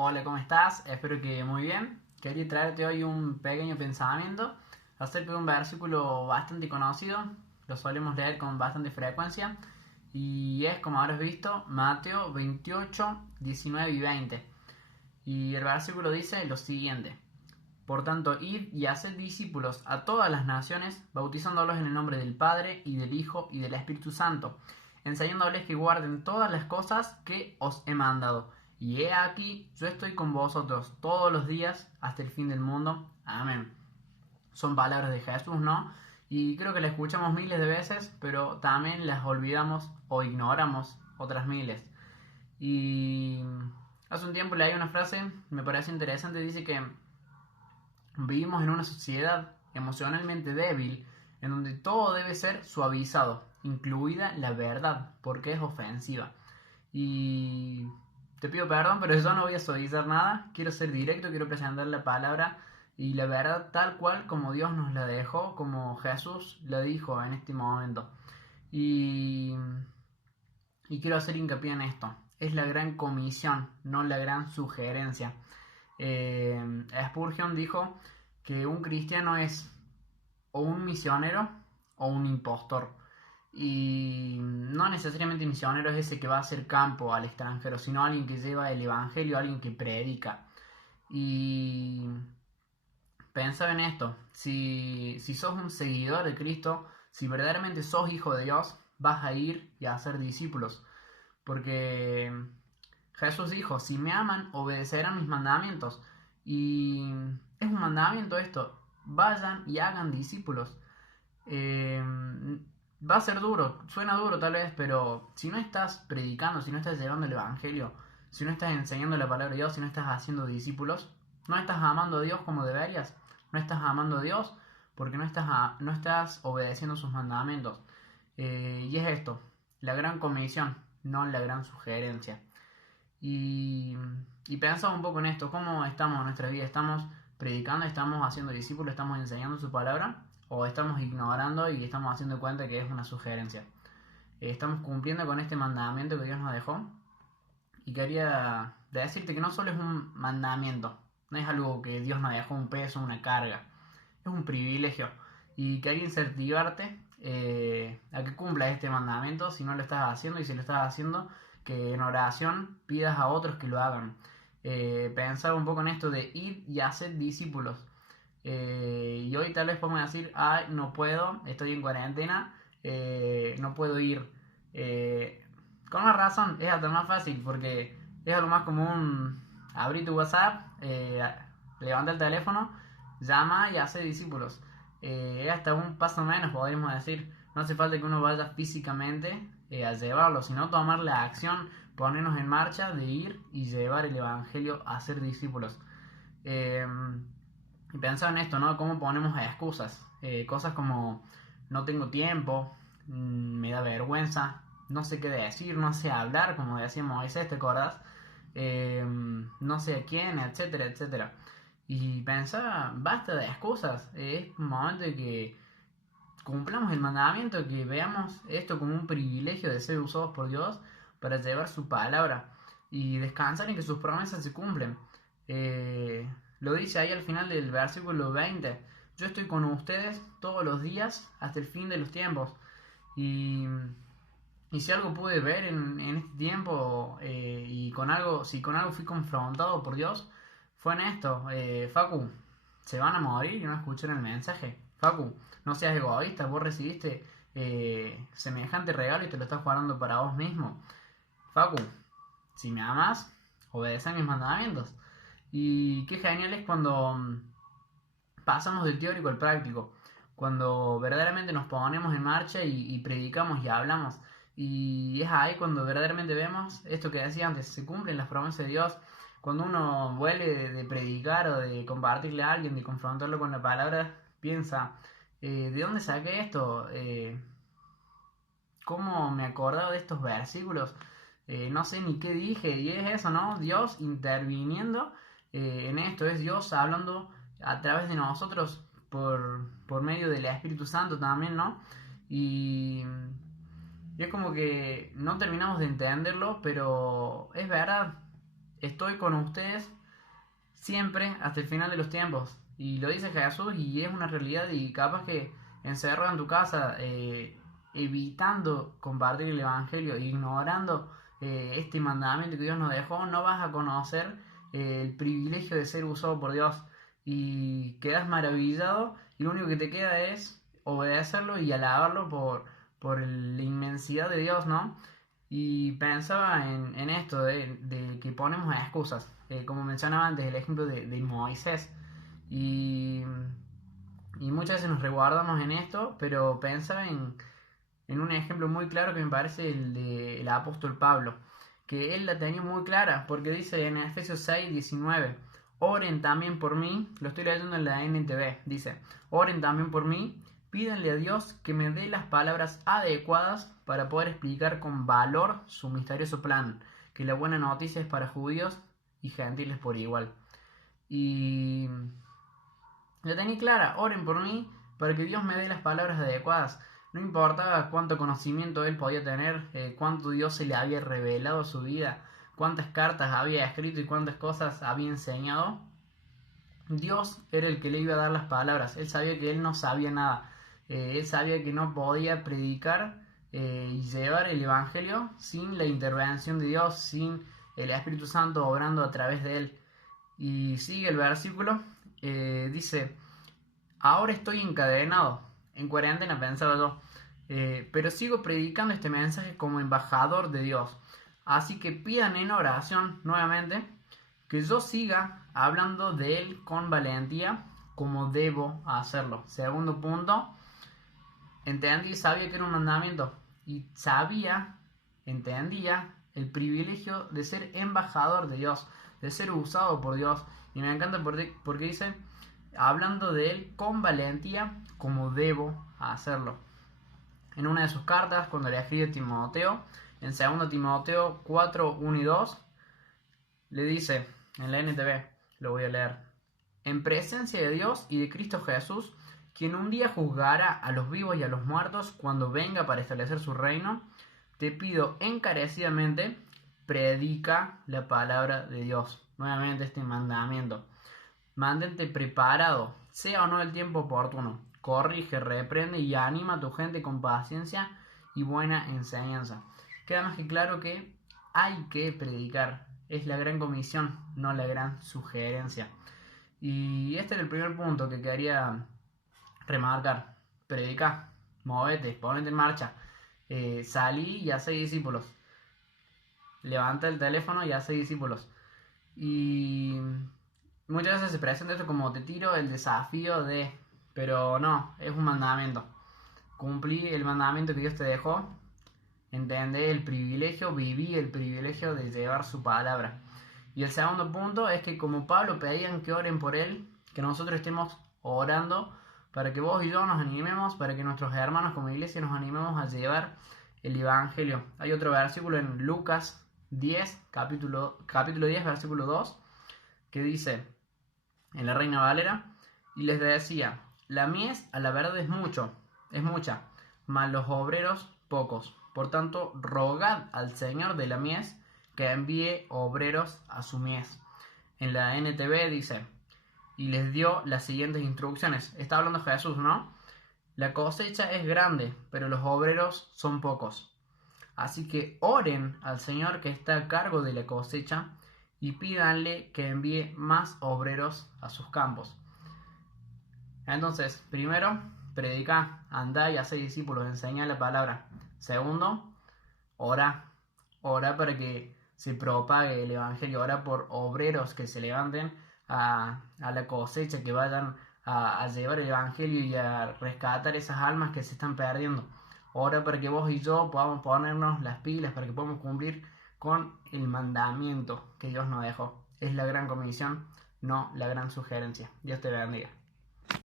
Hola, ¿cómo estás? Espero que muy bien. Quería traerte hoy un pequeño pensamiento acerca de un versículo bastante conocido. Lo solemos leer con bastante frecuencia. Y es, como habrás visto, Mateo 28, 19 y 20. Y el versículo dice lo siguiente. Por tanto, id y haced discípulos a todas las naciones, bautizándolos en el nombre del Padre, y del Hijo, y del Espíritu Santo, enseñándoles que guarden todas las cosas que os he mandado. Y he aquí, yo estoy con vosotros todos los días hasta el fin del mundo. Amén. Son palabras de Jesús, ¿no? Y creo que las escuchamos miles de veces, pero también las olvidamos o ignoramos otras miles. Y hace un tiempo leí una frase, me parece interesante, dice que vivimos en una sociedad emocionalmente débil en donde todo debe ser suavizado, incluida la verdad, porque es ofensiva. Y te pido perdón, pero yo no voy a suavizar nada, quiero ser directo, quiero presentar la palabra y la verdad tal cual como Dios nos la dejó, como Jesús la dijo en este momento. Y, y quiero hacer hincapié en esto. Es la gran comisión, no la gran sugerencia. Spurgeon dijo que un cristiano es o un misionero o un impostor. Y no necesariamente misionero es ese que va a hacer campo al extranjero, sino alguien que lleva el evangelio, alguien que predica. Y pensaba en esto, si sos un seguidor de Cristo, si verdaderamente sos hijo de Dios, vas a ir y a hacer discípulos. Porque Jesús dijo, si me aman, obedecerán mis mandamientos. Y es un mandamiento esto, vayan y hagan discípulos. Eh, Va a ser duro, suena duro tal vez, pero si no estás predicando, si no estás llevando el Evangelio, si no estás enseñando la palabra de Dios, si no estás haciendo discípulos, no estás amando a Dios como deberías, no estás amando a Dios porque no estás obedeciendo sus mandamientos. Y es esto, la gran comisión, no la gran sugerencia. Y, y pensaba un poco en esto, cómo estamos en nuestra vida, estamos predicando, estamos haciendo discípulos, estamos enseñando su palabra, o estamos ignorando y estamos haciendo cuenta que es una sugerencia. Estamos cumpliendo con este mandamiento que Dios nos dejó. Y quería decirte que no solo es un mandamiento, no es algo que Dios nos dejó, un peso, una carga, es un privilegio. Y quería incentivarte a que cumpla este mandamiento si no lo estás haciendo, y si lo estás haciendo, que en oración pidas a otros que lo hagan. Pensar un poco en esto de ir y hacer discípulos. Y hoy tal vez podemos decir, ay, no puedo, estoy en cuarentena, no puedo ir. Con más razón, es hasta más fácil porque es algo más común abrir tu WhatsApp, levanta el teléfono, llama y hace discípulos. Es hasta un paso menos, podríamos decir. No hace falta que uno vaya físicamente a llevarlo, sino tomar la acción, ponernos en marcha de ir y llevar el Evangelio a ser discípulos. Eh, y pensaba en esto, ¿no? Cómo ponemos excusas. Cosas como no tengo tiempo, me da vergüenza, no sé qué decir, no sé hablar, como decía Moisés, ¿te acordás? No sé a quién, etcétera, etcétera. Y pensaba, basta de excusas, es momento de que cumplamos el mandamiento, que veamos esto como un privilegio de ser usados por Dios para llevar su palabra y descansar en que sus promesas se cumplen. Lo dice ahí al final del versículo 20. Yo estoy con ustedes todos los días hasta el fin de los tiempos. Y, y si algo pude ver en este tiempo, y con algo, si con algo fui confrontado por Dios, fue en esto. Facu, se van a morir y no escuchan el mensaje. Facu, no seas egoísta, vos recibiste semejante regalo y te lo estás guardando para vos mismo. Facu, si me amas, obedece a mis mandamientos. Y qué genial es cuando pasamos del teórico al práctico, cuando verdaderamente nos ponemos en marcha y predicamos y hablamos. Y es ahí cuando verdaderamente vemos esto que decía antes, se cumplen las promesas de Dios. Cuando uno vuelve de predicar o de compartirle a alguien, de confrontarlo con la palabra, piensa, ¿de dónde saqué esto? ¿Cómo me acordaba de estos versículos? No sé ni qué dije, y es eso, ¿no? Dios interviniendo en esto, es Dios hablando a través de nosotros por medio del Espíritu Santo también, ¿no? Y, y es como que no terminamos de entenderlo, pero es verdad. estoy con ustedes siempre hasta el final de los tiempos. Y lo dice Jesús y es una realidad, y capaz que encerrado en tu casa, evitando compartir el Evangelio, ignorando este mandamiento que Dios nos dejó, no vas a conocer el privilegio de ser usado por Dios, y quedas maravillado y lo único que te queda es obedecerlo y alabarlo por la inmensidad de Dios, ¿no? Y pensaba en esto de que ponemos excusas, como mencionaba antes, el ejemplo de Moisés. Y, y muchas veces nos resguardamos en esto, pero pensaba en un ejemplo muy claro que me parece el del apóstol Pablo, que él la tenía muy clara, porque dice en Efesios 6:19, oren también por mí, lo estoy leyendo en la NTV, dice, oren también por mí, pídanle a Dios que me dé las palabras adecuadas para poder explicar con valor su misterioso plan, que la buena noticia es para judíos y gentiles por igual. Y la tenía clara, oren por mí para que Dios me dé las palabras adecuadas. No importaba cuánto conocimiento él podía tener, cuánto Dios se le había revelado a su vida, cuántas cartas había escrito y cuántas cosas había enseñado. Dios era el que le iba a dar las palabras. Él sabía que él no sabía nada. Él sabía que no podía predicar y llevar el Evangelio sin la intervención de Dios, sin el Espíritu Santo obrando a través de él. Y sigue el versículo, dice, ahora estoy encadenado, en cuarentena pensaba yo, pero sigo predicando este mensaje como embajador de Dios. Así que pidan en oración nuevamente que yo siga hablando de él con valentía como debo hacerlo. Segundo punto, entendí y sabía que era un mandamiento, y entendía el privilegio de ser embajador de Dios, de ser usado por Dios. Y me encanta porque dice, hablando de él con valentía como debo hacerlo. En una de sus cartas, cuando le escribe a Timoteo, en 2 Timoteo 4:1 y 2, le dice, en la NTV, lo voy a leer, en presencia de Dios y de Cristo Jesús, quien un día juzgará a los vivos y a los muertos cuando venga para establecer su reino, te pido encarecidamente, predica la palabra de Dios. Nuevamente este mandamiento. Mantente preparado, sea o no el tiempo oportuno. Corrige, reprende y anima a tu gente con paciencia y buena enseñanza. Queda más que claro que hay que predicar. Es la gran comisión, no la gran sugerencia. Y este era el primer punto que quería remarcar. Predica, movete, ponete en marcha. Salí y hace discípulos. Levanta el teléfono y hace discípulos. Y muchas veces se presenta esto como te tiro el desafío de... Pero no, es un mandamiento. Cumplí el mandamiento que Dios te dejó. Entendé el privilegio, viví el privilegio de llevar su palabra. Y el segundo punto es que como Pablo pedían que oren por él, que nosotros estemos orando para que vos y yo nos animemos, para que nuestros hermanos como iglesia nos animemos a llevar el Evangelio. Hay otro versículo en Lucas 10, capítulo 10, versículo 2, que dice, en la Reina Valera, y les decía, la mies a la verdad es mucha, mas los obreros pocos. Por tanto, rogad al Señor de la mies que envíe obreros a su mies. En la NTV dice, y les dio las siguientes instrucciones. Está hablando Jesús, ¿no? La cosecha es grande, pero los obreros son pocos. Así que oren al Señor que está a cargo de la cosecha y pídanle que envíe más obreros a sus campos. Entonces, primero, predica, anda y hace discípulos, enseña la palabra. Segundo, ora para que se propague el Evangelio, ora por obreros que se levanten a la cosecha, que vayan a llevar el Evangelio y a rescatar esas almas que se están perdiendo. Ora para que vos y yo podamos ponernos las pilas, para que podamos cumplir con el mandamiento que Dios nos dejó. Es la gran comisión, no la gran sugerencia. Dios te bendiga.